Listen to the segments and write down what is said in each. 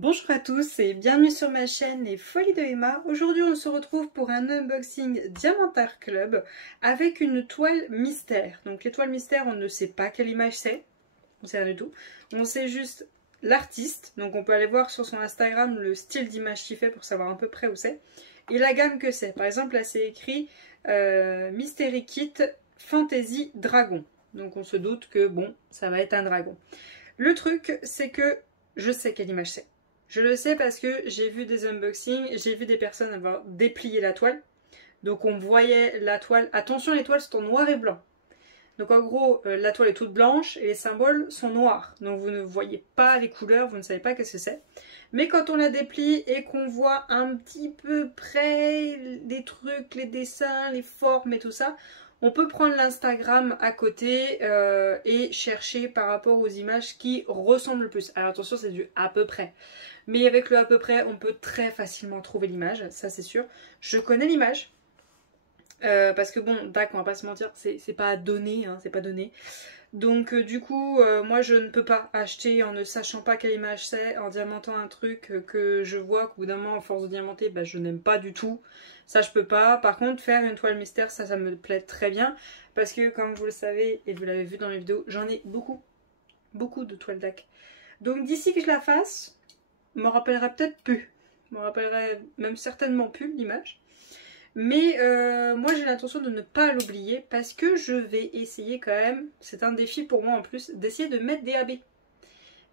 Bonjour à tous et bienvenue sur ma chaîne Les Folies de Emma. Aujourd'hui on se retrouve pour un unboxing Diamantart Club avec une toile mystère. Donc les toiles mystères, on ne sait pas quelle image c'est, on ne sait rien du tout. On sait juste l'artiste, donc on peut aller voir sur son Instagram le style d'image qu'il fait pour savoir à peu près où c'est. Et la gamme que c'est. Par exemple là c'est écrit Mystery Kit Fantasy Dragon. Donc on se doute que bon, ça va être un dragon. Le truc c'est que je sais quelle image c'est. Je le sais parce que j'ai vu des unboxings, j'ai vu des personnes avoir déplié la toile. Donc on voyait la toile. Attention, les toiles sont en noir et blanc. Donc en gros, la toile est toute blanche et les symboles sont noirs. Donc vous ne voyez pas les couleurs, vous ne savez pas ce que c'est. Mais quand on la déplie et qu'on voit un petit peu près les trucs, les dessins, les formes et tout ça, on peut prendre l'Instagram à côté et chercher par rapport aux images qui ressemblent le plus. Alors attention, c'est du à peu près. Mais avec le à peu près, on peut très facilement trouver l'image, ça c'est sûr. Je connais l'image. Parce que bon, tac, on va pas se mentir, c'est pas donné, hein, c'est pas donné. Donc du coup, moi je ne peux pas acheter en ne sachant pas quelle image c'est, en diamantant un truc que je vois qu'au bout d'un moment, à force de diamanter, bah, je n'aime pas du tout. Ça je peux pas. Par contre, faire une toile mystère, ça me plaît très bien. Parce que comme vous le savez, et vous l'avez vu dans les vidéos, j'en ai beaucoup de toiles DAC. Donc d'ici que je la fasse, je me rappellerai peut-être plus. Je me rappellerai même certainement plus l'image. Mais moi j'ai l'intention de ne pas l'oublier parce que je vais essayer quand même, c'est un défi pour moi en plus, d'essayer de mettre des AB.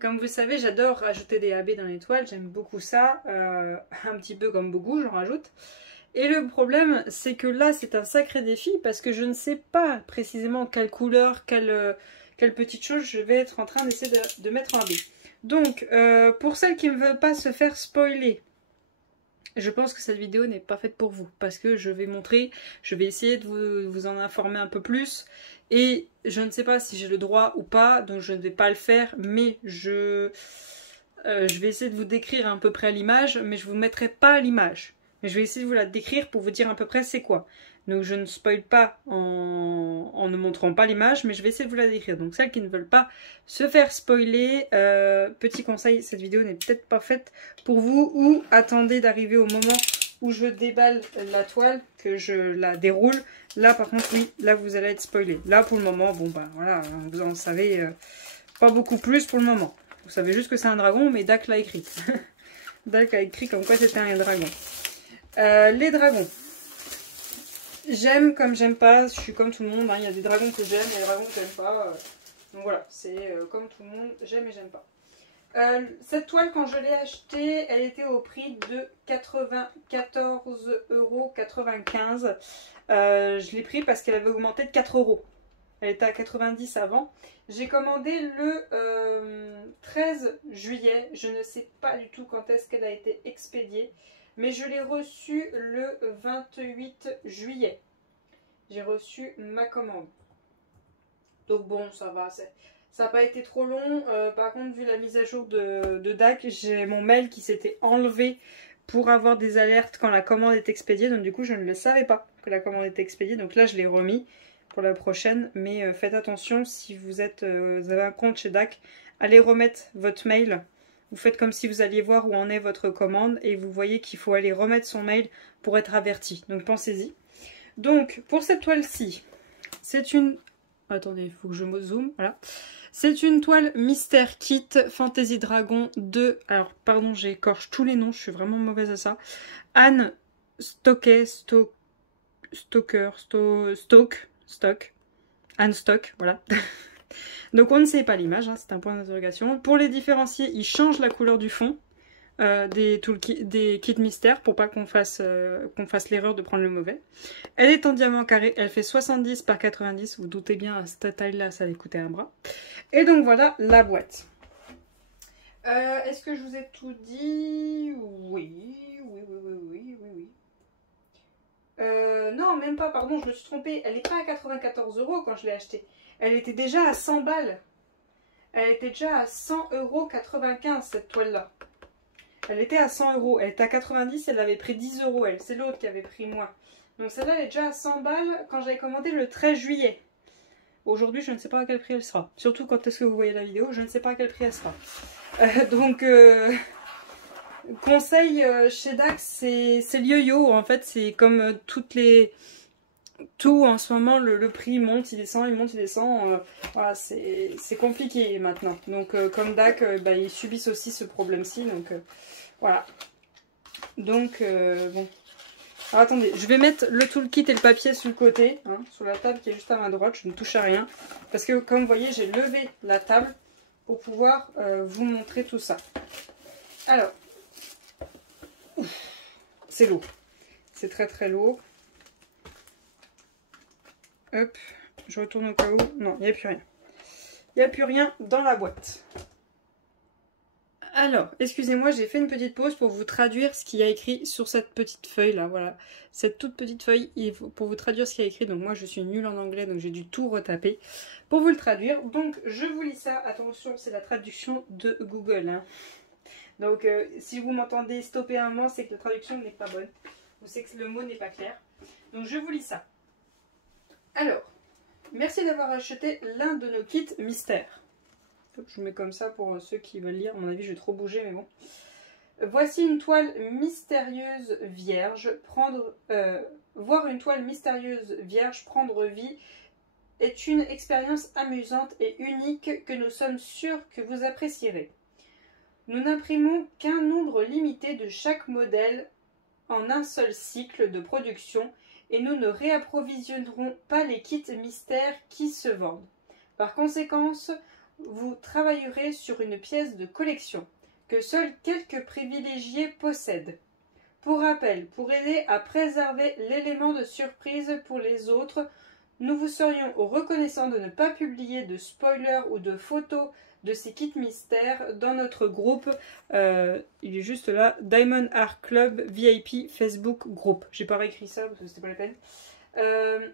Comme vous le savez, j'adore rajouter des AB dans les toiles, j'aime beaucoup ça, un petit peu comme beaucoup, j'en rajoute. Et le problème, c'est que là c'est un sacré défi parce que je ne sais pas précisément quelle couleur, quelle petite chose je vais être en train d'essayer de mettre en AB. Donc, pour celles qui ne veulent pas se faire spoiler, je pense que cette vidéo n'est pas faite pour vous parce que je vais montrer, je vais essayer de vous en informer un peu plus et je ne sais pas si j'ai le droit ou pas, donc je ne vais pas le faire, mais je vais essayer de vous décrire à peu près l'image, mais je ne vous mettrai pas l'image. Mais je vais essayer de vous la décrire pour vous dire à peu près c'est quoi. Donc je ne spoil pas en ne montrant pas l'image, mais je vais essayer de vous la décrire. Donc celles qui ne veulent pas se faire spoiler, petit conseil, cette vidéo n'est peut-être pas faite pour vous, ou attendez d'arriver au moment où je déballe la toile, que je la déroule. Là par contre oui, là vous allez être spoilé. Là pour le moment, bon bah voilà, vous en savez pas beaucoup plus pour le moment. Vous savez juste que c'est un dragon, mais Dac l'a écrit. Dac a écrit comme quoi c'était un dragon. Les dragons. J'aime comme j'aime pas, je suis comme tout le monde, hein. Il y a des dragons que j'aime et des dragons que j'aime pas. Donc voilà, c'est comme tout le monde, j'aime et j'aime pas. Cette toile, quand je l'ai achetée, elle était au prix de 94,95 €. Je l'ai pris parce qu'elle avait augmenté de 4 €. Elle était à 90 avant. J'ai commandé le 13 juillet. Je ne sais pas du tout quand est-ce qu'elle a été expédiée. Mais je l'ai reçue le 28 juillet. J'ai reçu ma commande. Donc bon, ça va. Ça n'a pas été trop long. Par contre, vu la mise à jour de DAC, j'ai mon mail qui s'était enlevé pour avoir des alertes quand la commande est expédiée. Donc du coup, je ne le savais pas que la commande était expédiée. Donc là, je l'ai remis pour la prochaine. Mais faites attention, si vous avez un compte chez DAC, allez remettre votre mail. Vous faites comme si vous alliez voir où en est votre commande et vous voyez qu'il faut aller remettre son mail pour être averti. Donc pensez-y. Donc pour cette toile-ci, c'est une... Attendez, il faut que je me zoome. Voilà. C'est une toile Mystère Kit Fantasy Dragon de... Alors pardon, j'écorche tous les noms, je suis vraiment mauvaise à ça. Anne Stoker, Anne Stock, voilà. Donc on ne sait pas l'image, hein, c'est un point d'interrogation. Pour les différencier, ils changent la couleur du fond des kits mystères pour pas qu'on fasse l'erreur de prendre le mauvais. Elle est en diamant carré, elle fait 70 par 90, vous doutez bien à cette taille-là, ça allait coûter un bras. Et donc voilà la boîte. Est-ce que je vous ai tout dit? Oui. Non, même pas, pardon, je me suis trompée. Elle n'est pas à 94 € quand je l'ai achetée. Elle était déjà à 100 balles. Elle était déjà à 100,95 € cette toile-là. Elle était à 100 €. Elle était à 90, elle avait pris 10 € elle. C'est l'autre qui avait pris moins. Donc celle-là, elle est déjà à 100 balles quand j'avais commandé le 13 juillet. Aujourd'hui, je ne sais pas à quel prix elle sera. Surtout quand est-ce que vous voyez la vidéo, je ne sais pas à quel prix elle sera. Donc Conseil chez Dax, c'est le yo-yo. En fait, c'est comme tout en ce moment, le prix monte, il descend, il monte, il descend. Voilà, c'est compliqué maintenant. Donc, comme Dax, bah, ils subissent aussi ce problème-ci. Donc, voilà. Donc, bon. Alors, attendez, je vais mettre le toolkit et le papier sur le côté, hein, sur la table qui est juste à ma droite. Je ne touche à rien. Parce que, comme vous voyez, j'ai levé la table pour pouvoir vous montrer tout ça. Alors, c'est lourd. C'est très très lourd. Hop, je retourne au cas où. Non, il n'y a plus rien. Il n'y a plus rien dans la boîte. Alors, excusez-moi, j'ai fait une petite pause pour vous traduire ce qu'il y a écrit sur cette petite feuille là, voilà. Cette toute petite feuille, pour vous traduire ce qu'il y a écrit. Donc moi, je suis nulle en anglais, donc j'ai dû tout retaper pour vous le traduire. Donc, je vous lis ça. Attention, c'est la traduction de Google, hein. Donc, si vous m'entendez stopper un moment, c'est que la traduction n'est pas bonne. Ou c'est que le mot n'est pas clair. Donc, je vous lis ça. Alors, merci d'avoir acheté l'un de nos kits mystères. Je vous mets comme ça pour ceux qui veulent lire. À mon avis, je vais trop bouger, mais bon. Voici une toile mystérieuse vierge. Voir une toile mystérieuse vierge prendre vie est une expérience amusante et unique que nous sommes sûrs que vous apprécierez. Nous n'imprimons qu'un nombre limité de chaque modèle en un seul cycle de production et nous ne réapprovisionnerons pas les kits mystères qui se vendent. Par conséquent, vous travaillerez sur une pièce de collection que seuls quelques privilégiés possèdent. Pour rappel, pour aider à préserver l'élément de surprise pour les autres, nous vous serions reconnaissants de ne pas publier de spoilers ou de photos de ces kits mystères dans notre groupe. Il est juste là, Diamond Art Club VIP Facebook Group. J'ai pas réécrit ça parce que c'était pas la peine.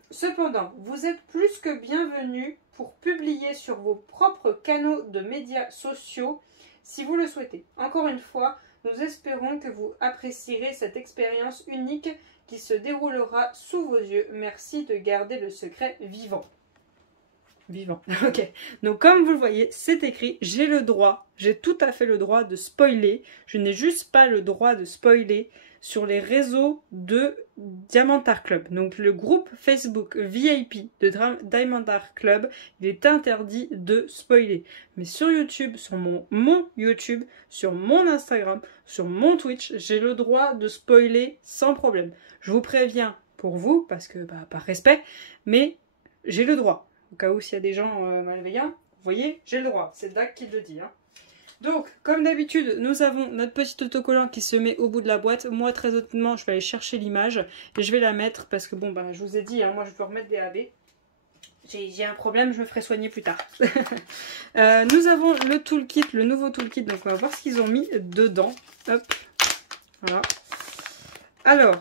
Cependant, vous êtes plus que bienvenus pour publier sur vos propres canaux de médias sociaux si vous le souhaitez. Encore une fois, nous espérons que vous apprécierez cette expérience unique qui se déroulera sous vos yeux. Merci de garder le secret vivant. Vivant, ok. Donc comme vous le voyez, c'est écrit, j'ai le droit, j'ai tout à fait le droit de spoiler. Je n'ai juste pas le droit de spoiler sur les réseaux de Diamond Art Club. Donc le groupe Facebook VIP de Diamond Art Club, il est interdit de spoiler. Mais sur YouTube, sur mon YouTube, sur mon Instagram, sur mon Twitch, j'ai le droit de spoiler sans problème. Je vous préviens pour vous, parce que par respect, mais j'ai le droit. Au cas où s'il y a des gens malveillants, vous voyez, j'ai le droit. C'est Dax qui le dit, hein. Donc, comme d'habitude, nous avons notre petit autocollant qui se met au bout de la boîte. Moi, très honnêtement, je vais aller chercher l'image et je vais la mettre parce que, bon, je vous ai dit, hein, moi, je peux remettre des AB. J'ai un problème, je me ferai soigner plus tard. Nous avons le toolkit, le nouveau toolkit. Donc, on va voir ce qu'ils ont mis dedans. Hop, voilà. Alors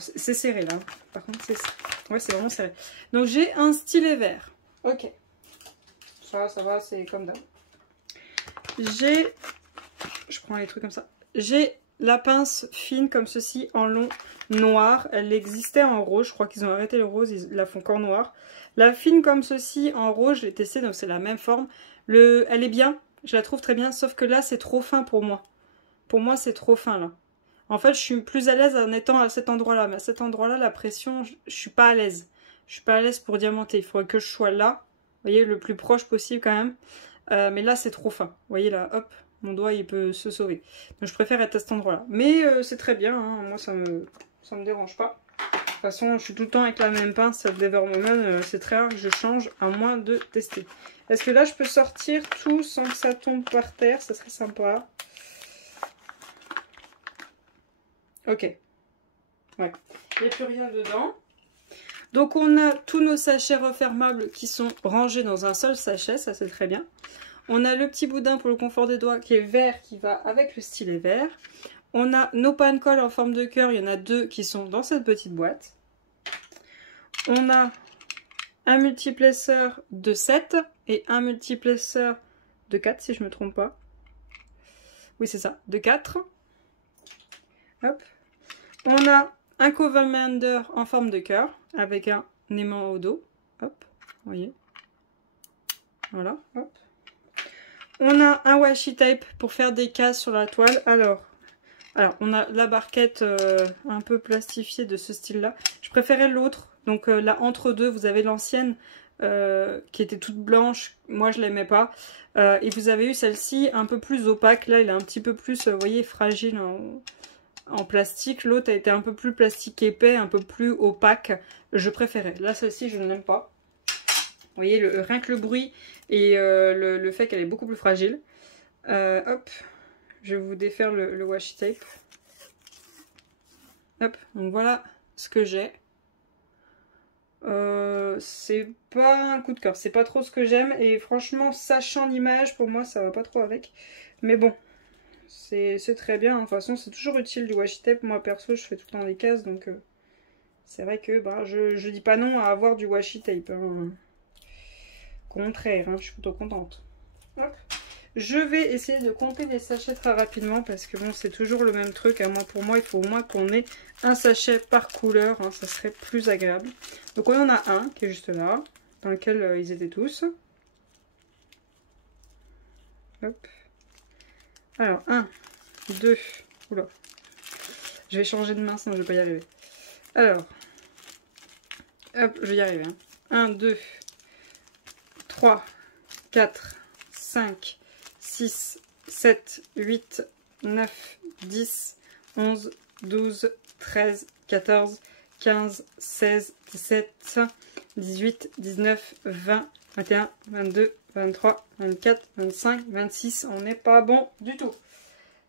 c'est serré, là. Par contre, c'est vraiment serré. Donc, j'ai un stylet vert. Ok. Ça va, c'est comme d'hab. Je prends les trucs comme ça. J'ai la pince fine comme ceci en long noir. Elle existait en rose. Je crois qu'ils ont arrêté le rose. Ils la font qu'en noir. La fine comme ceci en rose, je l'ai testée. Donc c'est la même forme. Elle est bien. Je la trouve très bien. Sauf que là, c'est trop fin pour moi. Pour moi, c'est trop fin là. En fait, je suis plus à l'aise en étant à cet endroit-là. Mais à cet endroit-là, la pression, je suis pas à l'aise. Je suis pas à l'aise pour diamanter. Il faudrait que je sois là. Vous voyez, le plus proche possible quand même. Mais là, c'est trop fin. Vous voyez là, hop, mon doigt, il peut se sauver. Donc, je préfère être à cet endroit-là. Mais c'est très bien, hein. Moi, ça me dérange pas. De toute façon, je suis tout le temps avec la même pince. Cette Devermoman, c'est très rare que je change, à moins de tester. Est-ce que là, je peux sortir tout sans que ça tombe par terre? Ça serait sympa. Ok. Ouais. Il n'y a plus rien dedans. Donc on a tous nos sachets refermables qui sont rangés dans un seul sachet, ça c'est très bien. On a le petit boudin pour le confort des doigts qui est vert, qui va avec le stylet vert. On a nos pan-cols en forme de cœur, il y en a deux qui sont dans cette petite boîte. On a un multiplesseur de 7 et un multiplesseur de 4 si je ne me trompe pas. Oui c'est ça, de 4. Hop. On a un Covamander en forme de cœur avec un aimant au dos. Hop, vous voyez. Voilà, hop. On a un washi tape pour faire des cases sur la toile. Alors, Alors, on a la barquette un peu plastifiée de ce style-là. Je préférais l'autre. Donc là, entre deux, vous avez l'ancienne qui était toute blanche. Moi, je l'aimais pas. Et vous avez eu celle-ci un peu plus opaque. Là, elle est un petit peu plus, vous voyez, fragile en plastique. L'autre a été un peu plus plastique épais, un peu plus opaque. Je préférais. Là, celle-ci, je ne l'aime pas. Vous voyez, rien que le bruit et le fait qu'elle est beaucoup plus fragile. Hop, je vais vous défaire le washi tape. Hop, donc voilà ce que j'ai. C'est pas un coup de cœur, c'est pas trop ce que j'aime. Et franchement, sachant l'image, pour moi, ça va pas trop avec. Mais bon, c'est très bien. De toute façon, c'est toujours utile du washi tape. Moi, perso, je fais tout le temps des cases. Donc, c'est vrai que bah, je dis pas non à avoir du washi tape. Hein. Contraire, hein, je suis plutôt contente. Hop. Je vais essayer de compter les sachets très rapidement parce que bon, c'est toujours le même truc. Hein. Moi, pour moi, il faut au moins qu'on ait un sachet par couleur. Hein, ça serait plus agréable. Donc, on en a un qui est juste là, dans lequel ils étaient tous. Hop. Alors, 1, 2, oula. Je vais changer de main, sinon je vais pas y arriver. Alors, hop, je vais y arriver. Hein. 1, 2, 3, 4, 5, 6, 7, 8, 9, 10, 11, 12, 13, 14, 15, 16, 17, 18, 19, 20, 21, 22, 23, 24, 25, 26. On n'est pas bon du tout.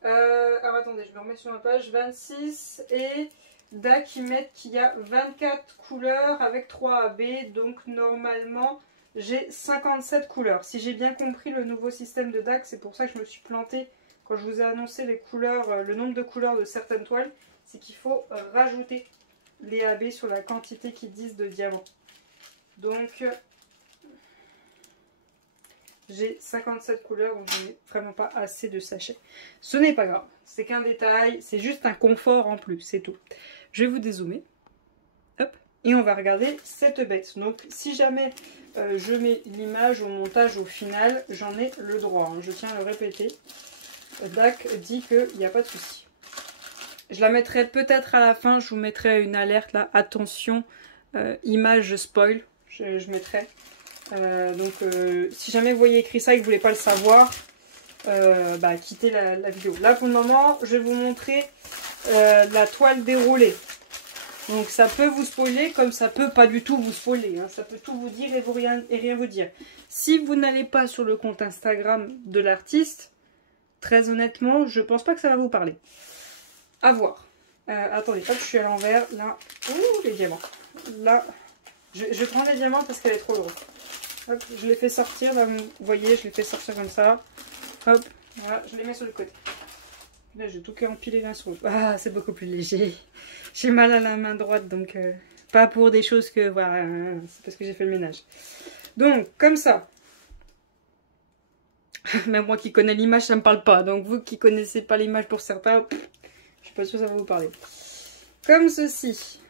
Alors attendez, je me remets sur ma page. 26 et DAC ils mettent qu'il y a 24 couleurs avec 3 AB. Donc normalement j'ai 57 couleurs. Si j'ai bien compris le nouveau système de DAC, c'est pour ça que je me suis plantée quand je vous ai annoncé les couleurs, le nombre de couleurs de certaines toiles. C'est qu'il faut rajouter les AB sur la quantité qu'ils disent de diamants. Donc j'ai 57 couleurs, donc je n'ai vraiment pas assez de sachets. Ce n'est pas grave, c'est qu'un détail, c'est juste un confort en plus, c'est tout. Je vais vous dézoomer. Hop. Et on va regarder cette bête. Donc si jamais je mets l'image au montage au final, j'en ai le droit. Hein. Je tiens à le répéter. DAC dit qu'il n'y a pas de souci. Je la mettrai peut-être à la fin, je vous mettrai une alerte là. Attention, image spoil, je mettrai. Donc si jamais vous voyez écrit ça et que vous voulez pas le savoir, bah, quittez la vidéo. Là pour le moment, je vais vous montrer la toile déroulée. Donc ça peut vous spoiler comme ça peut pas du tout vous spoiler. Hein. Ça peut tout vous dire et rien vous dire. Si vous n'allez pas sur le compte Instagram de l'artiste, très honnêtement, je pense pas que ça va vous parler. À voir. Attendez, hop, je suis à l'envers. Là, ouh, les diamants. Là, je prends les diamants parce qu'elle est trop lourde. Hop, je les fais sortir, là vous voyez, je les fais sortir comme ça. Hop, voilà, je les mets sur le côté. Là, je vais tout empiler l'un sur l'autre. Ah, c'est beaucoup plus léger. J'ai mal à la main droite, donc pas pour des choses que, voilà, c'est parce que j'ai fait le ménage. Donc, comme ça. Même moi qui connais l'image, ça me parle pas. Donc, vous qui connaissez pas l'image pour certains, je suis pas sûre que ça va vous parler. Comme ceci.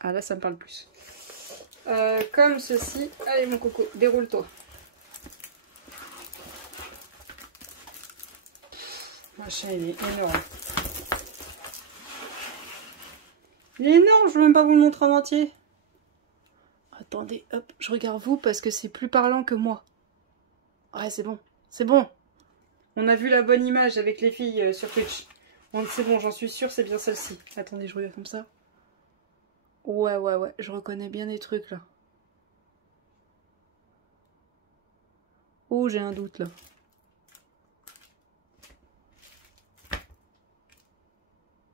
Ah là, ça me parle plus. Comme ceci. Allez, mon coco, déroule-toi. Machin, il est énorme. Il est énorme, je ne veux même pas vous le montrer en entier. Attendez, hop, je regarde vous parce que c'est plus parlant que moi. Ouais, c'est bon, c'est bon. On a vu la bonne image avec les filles sur Twitch. C'est bon, j'en suis sûre, c'est bien celle-ci. Attendez, je regarde comme ça. Ouais, je reconnais bien des trucs là. Oh, j'ai un doute là.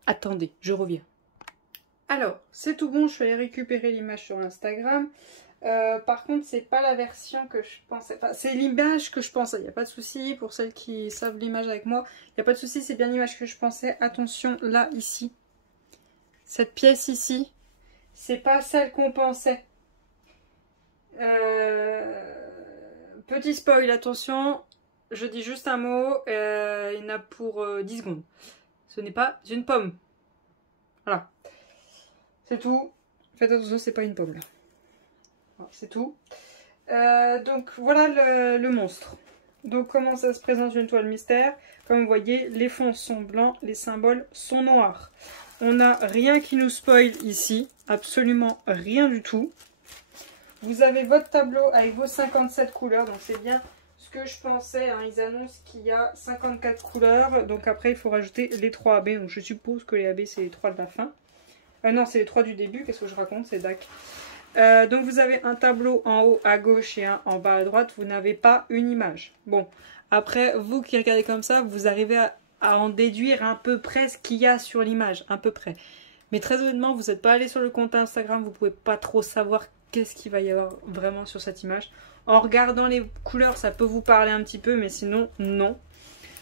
Attendez, je reviens. Alors, c'est tout bon, je suis allée récupérer l'image sur Instagram. Par contre, c'est pas la version que je pensais. Enfin, c'est l'image que je pensais, il n'y a pas de souci. Pour celles qui savent l'image avec moi, il n'y a pas de souci, c'est bien l'image que je pensais. Attention, là, ici. Cette pièce ici. C'est pas celle qu'on pensait. Petit spoil, attention. Je dis juste un mot. Il y en a pour 10 secondes. Ce n'est pas une pomme. Voilà. C'est tout. Faites attention, c'est pas une pomme là. Voilà, c'est tout. Donc voilà le monstre. Donc comment ça se présente une toile mystère? Comme vous voyez, les fonds sont blancs, les symboles sont noirs. On n'a rien qui nous spoil ici, absolument rien du tout. Vous avez votre tableau avec vos 57 couleurs, donc c'est bien ce que je pensais. Hein. Ils annoncent qu'il y a 54 couleurs, donc après il faut rajouter les 3 AB. Donc je suppose que les AB c'est les 3 de la fin. Non, c'est les 3 du début, qu'est-ce que je raconte, c'est dac. Donc vous avez un tableau en haut à gauche et un en bas à droite, vous n'avez pas une image. Bon, après vous qui regardez comme ça, vous arrivez à en déduire à peu près ce qu'il y a sur l'image, à peu près. Mais très honnêtement, vous n'êtes pas allé sur le compte Instagram, vous ne pouvez pas trop savoir qu'est-ce qu'il va y avoir vraiment sur cette image. En regardant les couleurs, ça peut vous parler un petit peu, mais sinon, non.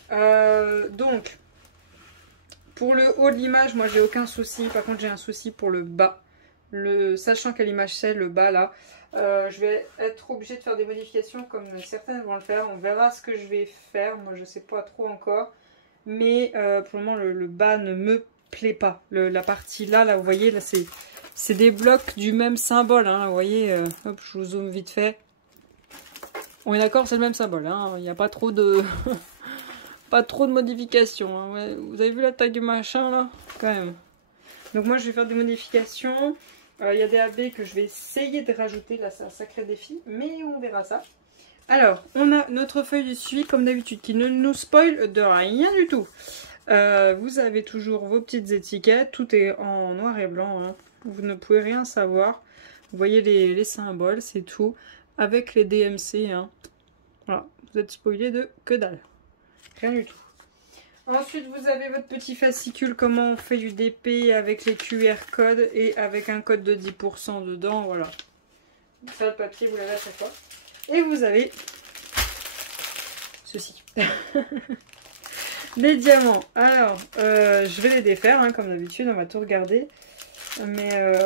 Donc, pour le haut de l'image, moi j'ai aucun souci. Par contre, j'ai un souci pour le bas. Sachant quelle image c'est, le bas là. Je vais être obligée de faire des modifications comme certaines vont le faire. On verra ce que je vais faire. Moi, je sais pas trop encore. Mais pour le moment, le bas ne me plaît pas. La partie là, vous voyez, là c'est des blocs du même symbole. Hein, là, vous voyez, hop, je vous zoome vite fait. On est d'accord, c'est le même symbole. Hein, il n'y a pas trop de... pas trop de modifications. Hein. Ouais, vous avez vu la taille du machin là? Quand même. Donc moi, je vais faire des modifications. Il y a des AB que je vais essayer de rajouter. Là, c'est un sacré défi. Mais on verra ça. Alors, on a notre feuille de suivi, comme d'habitude, qui ne nous spoil de rien du tout. Vous avez toujours vos petites étiquettes. Tout est en noir et blanc. Hein. Vous ne pouvez rien savoir. Vous voyez les symboles, c'est tout. Avec les DMC. Hein. Voilà, vous êtes spoilé de que dalle. Rien du tout. Ensuite, vous avez votre petit fascicule, comment on fait du DP avec les QR codes et avec un code de 10% dedans. Voilà. Ça, le papier, vous l'avez à chaque fois. Et vous avez ceci. Les diamants. Alors, je vais les défaire, hein, comme d'habitude, on va tout regarder. Mais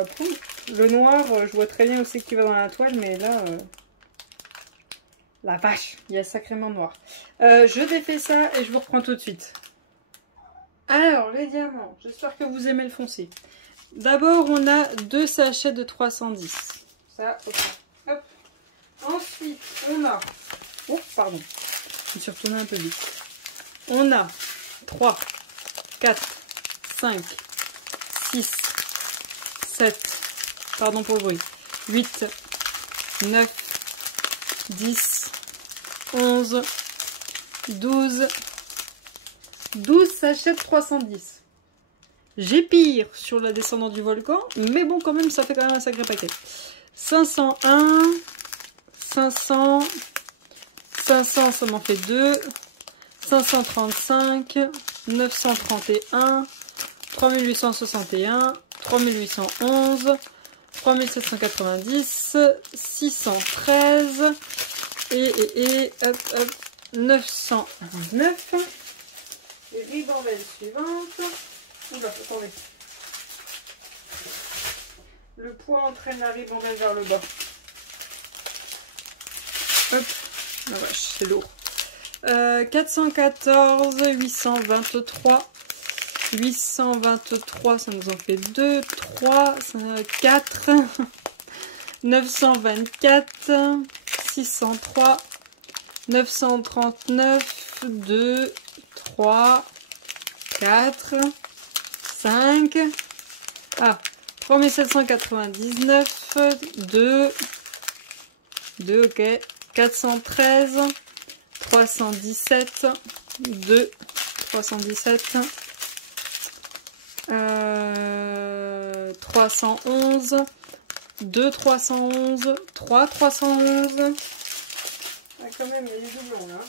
le noir, je vois très bien où c'est qu'il va dans la toile, mais là... la vache, il y a sacrément noir. Je défais ça et je vous reprends tout de suite. Alors, les diamants, j'espère que vous aimez le foncé. D'abord, on a 2 sachets de 310. Ça, ok. Hop. Ensuite, on a... Oh, pardon. Je me suis retournée un peu vite. On a 3, 4, 5, 6, 7, pardon pour le bruit, 8, 9, 10, 11, 12, 12 sachets de 310. J'ai pire sur la descendante du volcan, mais bon, quand même, ça fait quand même un sacré paquet. 501, 500, 500, ça m'en fait 2, 535, 931, 3861, 3811, 3790, 613 et hop, 919. Les ribambelles suivantes. Oula, attendez. Le poids entraîne la ribambelle vers le bas. Hop. La vache, c'est lourd. 414, 823, 823, ça nous en fait 2, 3, 4, 924, 603, 939, 2, 3, 4, 5, 3799, 2, ok, 413, 317, 2, 317, 311, 2, 311, 3, 311. Ah, quand même, il y a des doublons là.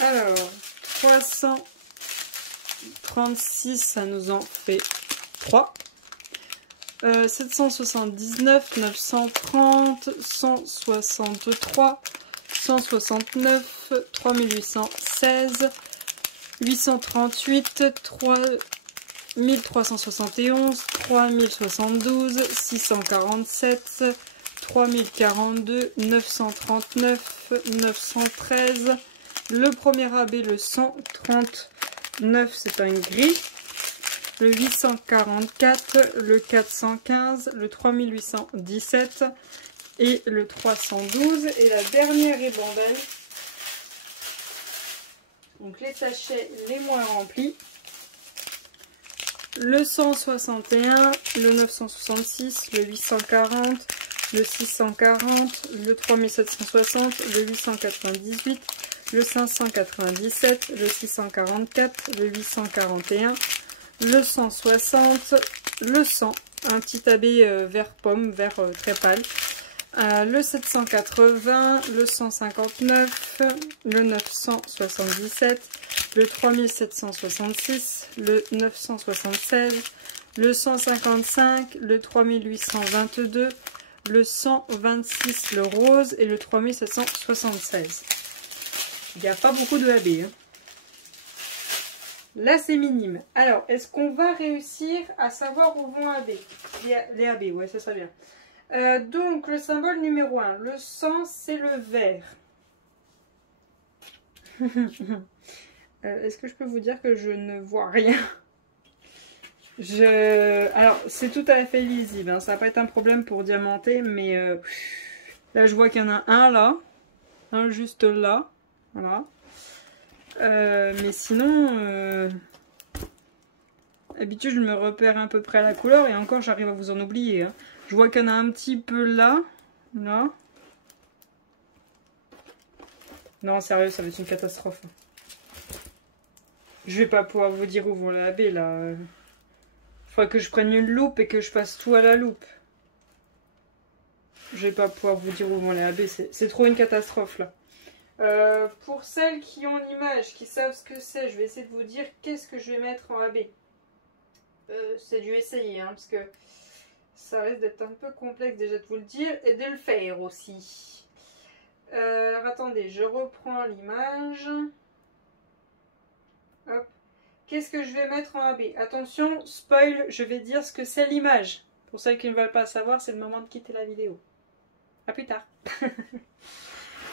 Alors, 336, ça nous en fait 3. 779, 930, 163, 169, 3816, 838, 3371, 3072, 647, 3042, 939, 913, le premier AB, le 139, c'est un gris. Le 844, le 415, le 3817, et le 312. Et la dernière ribambelle. Donc les sachets les moins remplis. Le 161, le 966, le 840, le 640, le 3760, le 898, le 597, le 644, le 841, le 160, le 100, un petit abbé vert pomme, vert très pâle, le 780, le 159, le 977, le 3766, le 976, le 155, le 3822, le 126, le rose et le 3776. Il n'y a pas beaucoup de AB. Hein. Là, c'est minime. Alors, est-ce qu'on va réussir à savoir où vont AB? Les AB, ouais, ça serait bien. Donc, le symbole numéro 1, le 100, c'est le vert. Est-ce que je peux vous dire que je ne vois rien? Alors, c'est tout à fait lisible. Hein. Ça va pas être un problème pour diamanter, mais là, je vois qu'il y en a un là. Un juste là. Voilà. Mais sinon, d'habitude, je me repère à peu près à la couleur. Et encore, j'arrive à vous en oublier. Hein. Je vois qu'il y en a un petit peu là. Là. Non, sérieux, ça va être une catastrophe. Je vais pas pouvoir vous dire où vont les AB là. Faudrait que je prenne une loupe et que je passe tout à la loupe. Je vais pas pouvoir vous dire où vont les AB. C'est trop une catastrophe là. Pour celles qui ont l'image, qui savent ce que c'est, je vais essayer de vous dire qu'est-ce que je vais mettre en AB. C'est dû essayer, hein, parce que ça risque d'être un peu complexe déjà de vous le dire et de le faire aussi. Alors attendez, je reprends l'image. Hop. Qu'est-ce que je vais mettre en AB? Attention, spoil, je vais dire ce que c'est l'image. Pour celles qui ne veulent pas savoir, c'est le moment de quitter la vidéo. A plus tard.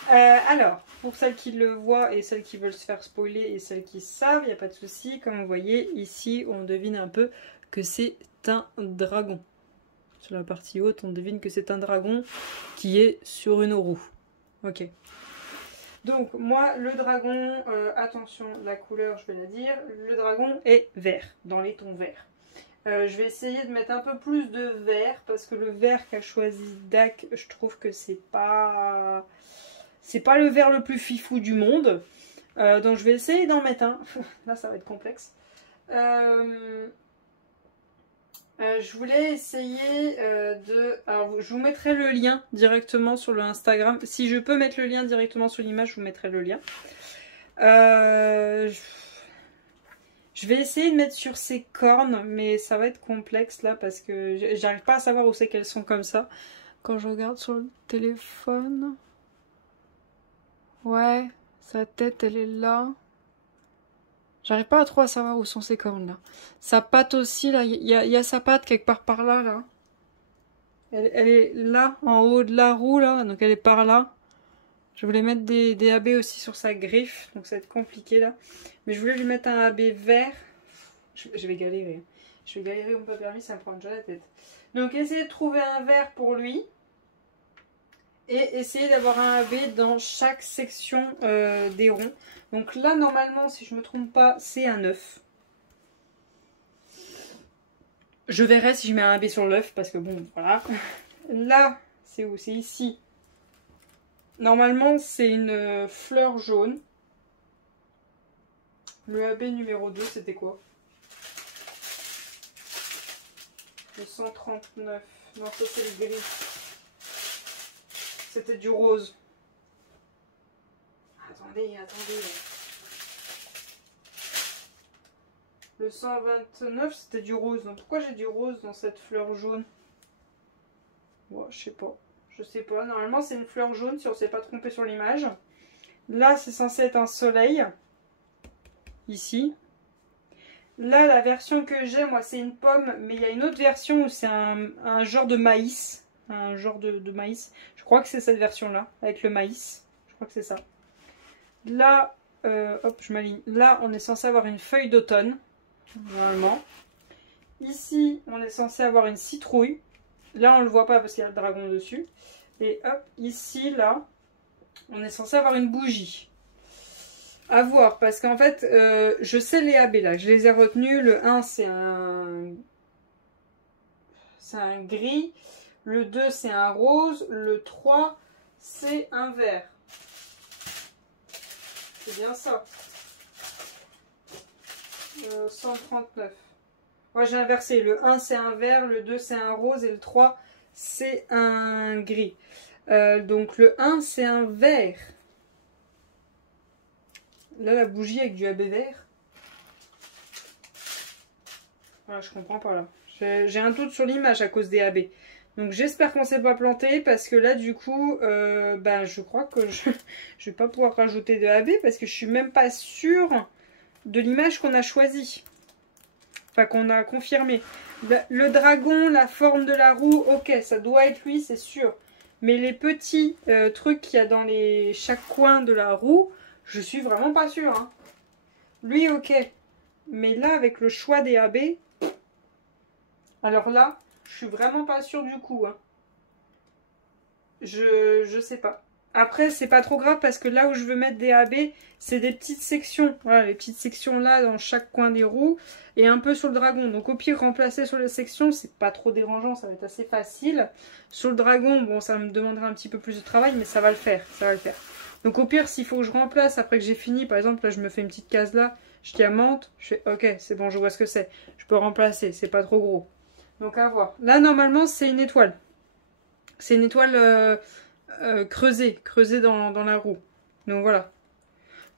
Alors, pour celles qui le voient et celles qui veulent se faire spoiler et celles qui savent, il n'y a pas de souci. Comme vous voyez, ici, on devine un peu que c'est un dragon. Sur la partie haute, on devine que c'est un dragon qui est sur une roue. Ok. Donc, moi, le dragon, attention, la couleur, je vais la dire. Le dragon est vert, dans les tons verts. Je vais essayer de mettre un peu plus de vert, parce que le vert qu'a choisi Dak, je trouve que c'est pas le vert le plus fifou du monde. Donc, je vais essayer d'en mettre un. Là, ça va être complexe. Je voulais essayer Alors, je vous mettrai le lien directement sur le Instagram. Si je peux mettre le lien directement sur l'image, je vous mettrai le lien. Je vais essayer de mettre sur ses cornes, mais ça va être complexe là parce que j'arrive pas à savoir où c'est qu'elles sont comme ça. Quand je regarde sur le téléphone... Ouais, sa tête, elle est là. J'arrive pas trop à savoir où sont ses cornes là. Sa patte aussi là, il y a sa patte quelque part par là là. Elle est là, en haut de la roue là, donc elle est par là. Je voulais mettre des AB aussi sur sa griffe, donc ça va être compliqué là. Mais je voulais lui mettre un AB vert. Je vais galérer. Je vais galérer au pas permis, ça me prend déjà la tête. Donc essayez de trouver un vert pour lui. Et essayer d'avoir un AB dans chaque section des ronds. Donc là, normalement, si je ne me trompe pas, c'est un 9. Je verrai si je mets un AB sur l'œuf, parce que bon, voilà. Là, c'est où? C'est ici. Normalement, c'est une fleur jaune. Le AB numéro 2, c'était quoi? Le 139. Non, ça c'est le gris. C'était du rose. Attendez. Le 129, c'était du rose. Donc pourquoi j'ai du rose dans cette fleur jaune? Ouais, je sais pas. Je sais pas. Normalement, c'est une fleur jaune si on ne s'est pas trompé sur l'image. Là, c'est censé être un soleil. Ici. Là, la version que j'ai, moi, c'est une pomme. Mais il y a une autre version où c'est un genre de maïs. Un genre de maïs. Je crois que c'est cette version-là, avec le maïs. Je crois que c'est ça. Là, hop, je m'aligne. Là, on est censé avoir une feuille d'automne, normalement. Ici, on est censé avoir une citrouille. Là, on ne le voit pas parce qu'il y a le dragon dessus. Et hop, ici, là, on est censé avoir une bougie. À voir, parce qu'en fait, je sais les AB là, je les ai retenus. Le 1, c'est un gris. Le 2, c'est un rose. Le 3, c'est un vert. C'est bien ça. 139. Moi, j'ai inversé. Le 1, c'est un vert. Le 2, c'est un rose. Et le 3, c'est un gris. Donc, le 1, c'est un vert. Là, la bougie avec du AB vert. Voilà, je comprends pas là. J'ai un doute sur l'image à cause des AB. Donc j'espère qu'on s'est pas planté parce que là du coup, je crois que je vais pas pouvoir rajouter de AB parce que je suis même pas sûre de l'image qu'on a choisie. Enfin qu'on a confirmé. Le dragon, la forme de la roue, ok, ça doit être lui, c'est sûr. Mais les petits trucs qu'il y a dans chaque coin de la roue, je suis vraiment pas sûre. Hein. Lui, ok. Mais là, avec le choix des AB, alors là, je suis vraiment pas sûre du coup. Hein. Je sais pas. Après, c'est pas trop grave parce que là où je veux mettre des AB, c'est des petites sections. Voilà, les petites sections là dans chaque coin des roues et un peu sur le dragon. Donc au pire, remplacer sur les sections, c'est pas trop dérangeant, ça va être assez facile. Sur le dragon, bon, ça me demandera un petit peu plus de travail, mais ça va le faire. Ça va le faire. Donc au pire, s'il faut que je remplace après que j'ai fini, par exemple, là je me fais une petite case là, je diamante, je fais ok, c'est bon, je vois ce que c'est. Je peux remplacer, c'est pas trop gros. Donc à voir. Là, normalement, c'est une étoile. C'est une étoile creusée dans la roue. Donc voilà.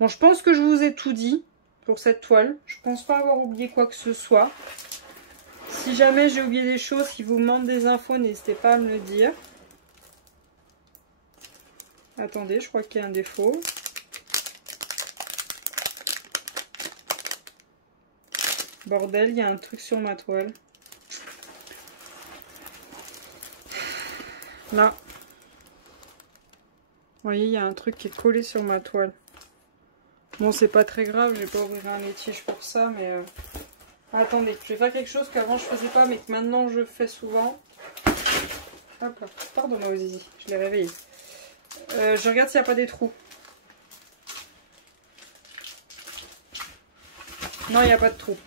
Bon, je pense que je vous ai tout dit pour cette toile. Je pense pas avoir oublié quoi que ce soit. Si jamais j'ai oublié des choses, qui vous manquent des infos, n'hésitez pas à me le dire. Attendez, je crois qu'il y a un défaut. Bordel, il y a un truc sur ma toile. Là. Vous voyez, il y a un truc qui est collé sur ma toile. Bon, c'est pas très grave, je vais pas ouvrir un étige pour ça, mais... Attendez, je vais faire quelque chose qu'avant je faisais pas, mais que maintenant je fais souvent. Hop là, pardon-moi aux zizi, je l'ai réveillé. Je regarde s'il n'y a pas des trous. Non, il n'y a pas de trous.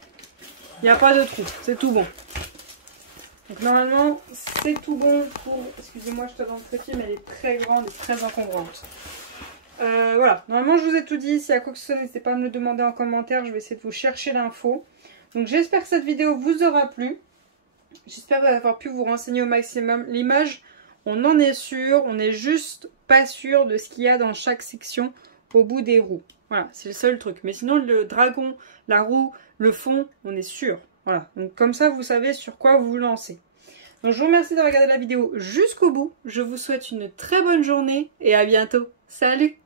Il n'y a pas de trous, c'est tout bon. Donc normalement, c'est tout bon pour... Excusez-moi, je te donne le pied, mais elle est très grande et très encombrante. Voilà, normalement je vous ai tout dit. S'il y a quoi que ce soit, n'hésitez pas à me le demander en commentaire. Je vais essayer de vous chercher l'info. Donc j'espère que cette vidéo vous aura plu. J'espère avoir pu vous renseigner au maximum. L'image, on en est sûr. On n'est juste pas sûr de ce qu'il y a dans chaque section au bout des roues. Voilà, c'est le seul truc. Mais sinon, le dragon, la roue, le fond, on est sûr. Voilà, donc comme ça, vous savez sur quoi vous vous lancez. Donc je vous remercie de regarder la vidéo jusqu'au bout. Je vous souhaite une très bonne journée et à bientôt. Salut!